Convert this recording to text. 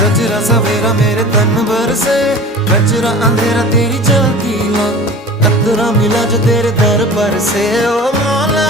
सजरा सवेरा मेरे तन भर से, कचरा अंधेरा तेरी चलती ला, कतरा मिला जो तेरे दर पर से। ओ मौला